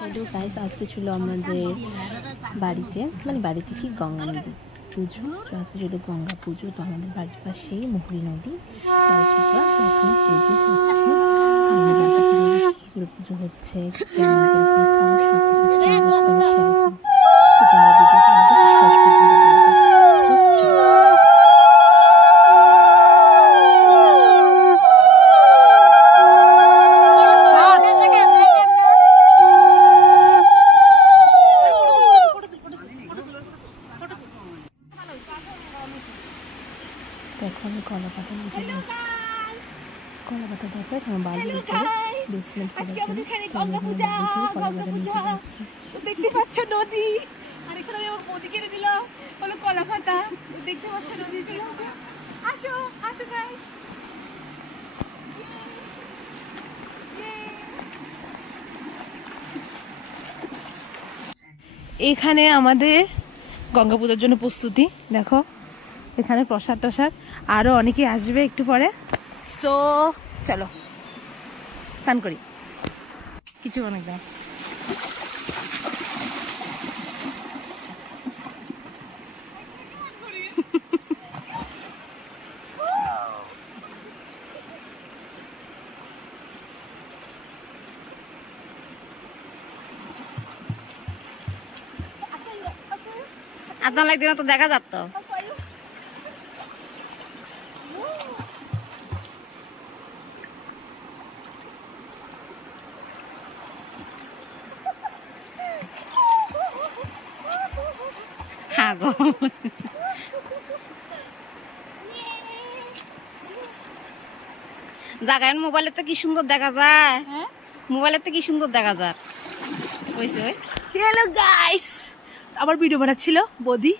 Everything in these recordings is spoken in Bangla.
হ্যালো গাইস, আজকে ছিল আমাদের বাড়িতে বাড়িতে কি গঙ্গা নদী পুজো। তো আজকে ছিল গঙ্গা পুজো। তো আমাদের বাড়ির পাশেই মুহুরী নদী সারচুপা। তো এখানে পুজো হচ্ছে, পুজো হচ্ছে এখন কলাপাতা নিতে যাচ্ছি। কলাপাতা দেখো এখন বালির উপরে বেসমেন্ট করার জন্য কলাপাতা নিতে যাচ্ছি। দেখতে পাচ্ছ নদী, আর এখানে আমি আমার বৌদি কিনে দিল হলো কলাপাতা। দেখতে পাচ্ছ নদীতে। আসো আসো গাইস, এখানে আমাদের গঙ্গা পূজার জন্য প্রস্তুতি। দেখো এখানে প্রসাদ টসাদ, আরো অনেকে আসবে একটু পরে। সো চলো স্নান করি কিছু অনেক দাম। আদান লাগবে না তো, দেখা যাত জায়গায় মোবাইলে তো কি সুন্দর দেখা যায়, মোবাইলে তো কি সুন্দর দেখা যায়। হ্যালো গাইস, আমার ভিডিও বানাচ্ছিল বৌদি।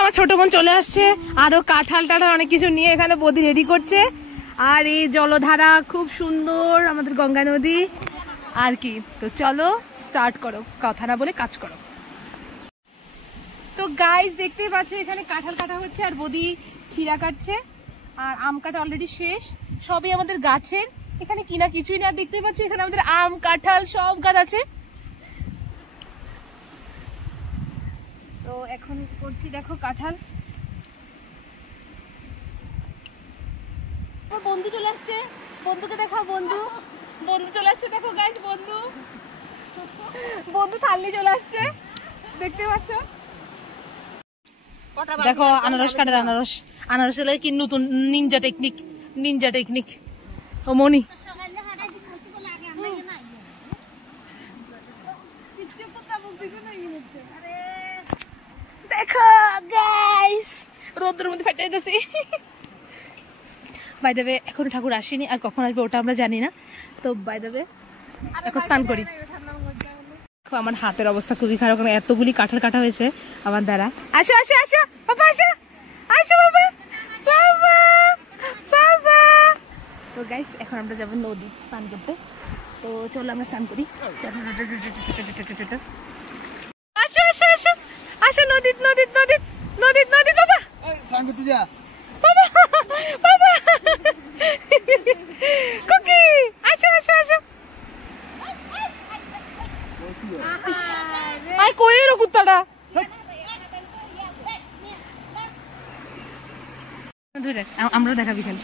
আমার ছোট বোন চলে আসছে, আরো কাঁঠাল টাঠাল অনেক কিছু নিয়ে এখানে বৌদি রেডি করছে। আর এই জলধারা খুব সুন্দর আমাদের গঙ্গা নদী আর কি। তো চলো স্টার্ট করো, কথা না বলে কাজ করো। তো গাইস দেখতেই পাচ্ছ এখানে কাঁঠাল কাটা হচ্ছে, আর বৌদি খিরা কাটছে, আর আম কাটা অলরেডি শেষ। সবই আমাদের গাছের, এখানে কিনা কিছুই না। দেখতেই পাচ্ছ এখানে আমাদের আম কাঁঠাল সব গাছ আছে। তো এখন করছি দেখো কাঁঠাল। বন্ধু চলে আসছে, বন্ধুকে দেখাও। বন্ধু বন্ধু চলে আসছে, দেখো গাইস বন্ধু বন্ধু থালি চলে আসছে, দেখতে পাচ্ছ। দেখো আনারস কাটার, আনারস আনারস হলে কি নতুন নিনজা টেকনিক, নিনজা টেকনিক। ও মনি দেখো গাইস রোদ্রের মধ্যে ফেটে যেতেছি। বাই দ্য ওয়ে এখন ঠাকুর আসেনি, আর কখন আসবে ওটা আমরা জানি না। তো বাই দ্য ওয়ে এখন স্নান করি। আমার হাতের অবস্থা খুবই খারাপ, কারণ এতগুলি কাঁঠাল কাটা হয়েছে আমার দ্বারা। আসো আসো আসো বাবা, আসো আসো বাবা, বাবা বাবা। তো গাইস এখন আমরা যাবো নদী স্নান করতে। তো চলো আমরা স্নান করি। আসো আসো আসো আসো নদী নদী নদী নদী নদী বাবা, বাবা বাবা কুকি, আসো আসো আসো। আয় কই এর কুত্তাটা, আমরা দেখাবি খালি।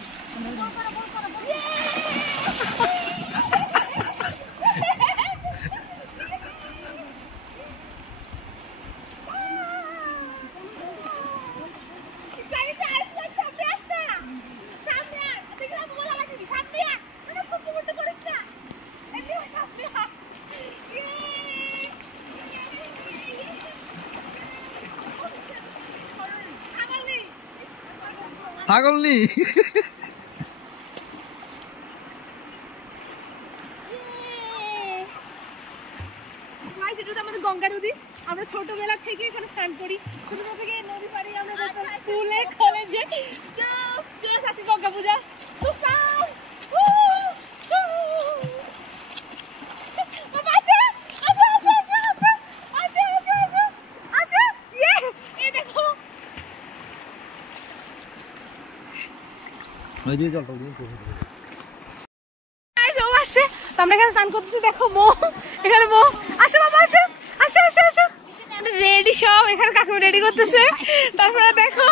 পাগল নি আমাদের গঙ্গা নদী। আমরা ছোটবেলা থেকে এখানে স্নান করি, ছোটবেলা থেকে নদী পাড়ি আমরা স্কুলে কলেজে আসি গঙ্গা পূজা। ওই দিয়ে জলটা দিয়ে আসছে, তো আমরা এখানে স্নান করতেছি। দেখো মো, এখানে মো, আসো বাবা আসো, আসো আসো আসো, রেডি সব এখানে কাকিমা রেডি করতেছে। তারপরে দেখো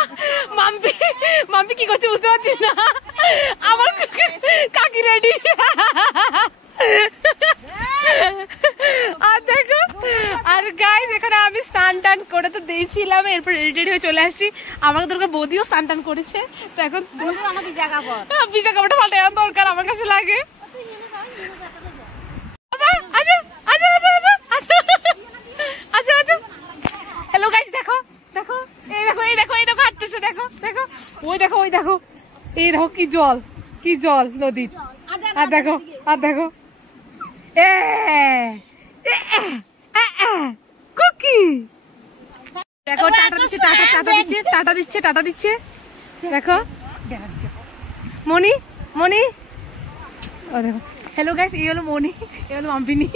মাম্পি, মাম্পি কি করছে বুঝতে পারছি না, আমার কাকি রেডি। আর দেখো, আর গাইস এখানে আমি স্নান টান করে তো দিয়েছিলাম, এরপর রেডি হয়ে চলে আসছি। আমাকে দরকার বৌদিও স্নান টান করেছে, তো এখন ভিজা কাপড়টা পাল্টে আনার দরকার আমার কাছে লাগে। হ্যালো গাইস, দেখো দেখো, এই দেখো এই দেখো এই দেখো হাঁটতেছে, দেখো দেখো, ওই দেখো ওই দেখো, এই দেখো কি জল, কি জল নদীর। আর দেখো, আর দেখো কুকি, দেখো টাটা দিচ্ছে, টাটা দিচ্ছে, টাটা দিচ্ছে, টাটা দিচ্ছে। দেখো মনি, মনি, ও দেখো। হ্যালো গাইস, এই হলো মনি, এই হলো মাম্পিনি।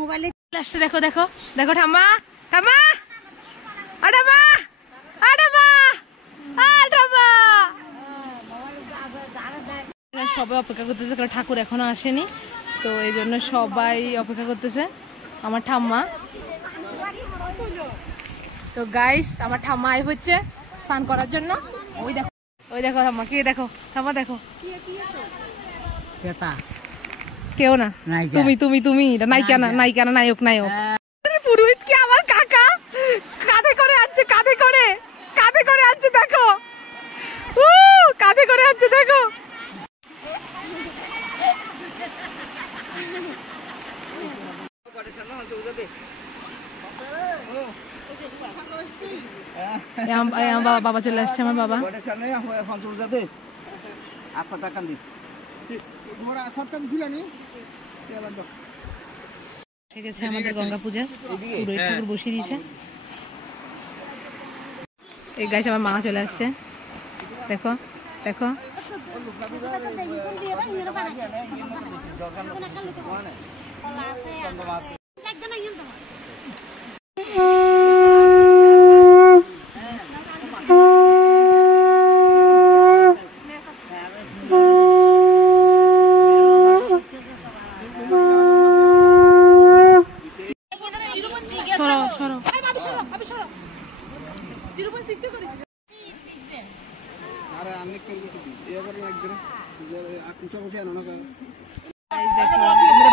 মোবাইলে আসছে, দেখো দেখো দেখো, ঠাম্মা ঠাম্মা, আডামা আডামা আডামা। সবাই অপেক্ষা করতেছে, কারণ ঠাকুর এখনো আসেনি, তো এই জন্য সবাই অপেক্ষা করতেছে। আমার ঠাম্মা, তো গাইস আমার ঠাম্মা আই হচ্ছে স্নান করার জন্য। ওই দেখো, ওই দেখো ঠাম্মা, কে দেখো ঠাম্মা, দেখো কেউ না, তুমি তুমি তুমি নায়িকা না, নায়িকা না, নায়ক নায়ক। পুরোহিত কি আমার কাকা, কাঁধে করে আনছে, কাঁধে করে, কাঁধে করে আনছে, দেখো কাঁধে করে আনছে, দেখো। বাবা চলে আসছে, আমার বাবা। ঠিক আছে, আমাদের গঙ্গা পূজা পুরোহিত ঠাকুর বসিয়ে দিয়েছে। এই গাইছে আমার মা চলে আসছে, দেখো দেখো।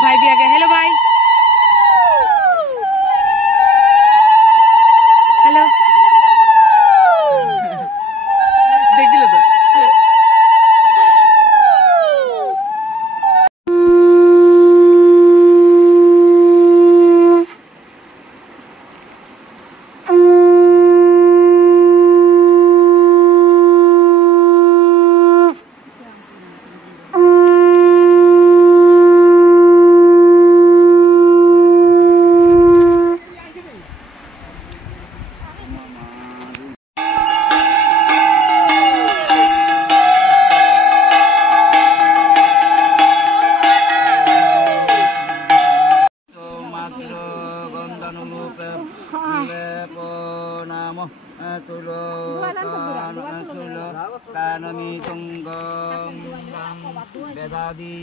भाई भी आ गया। हेलो भाई, हेलो देख दिल तो Bedabi,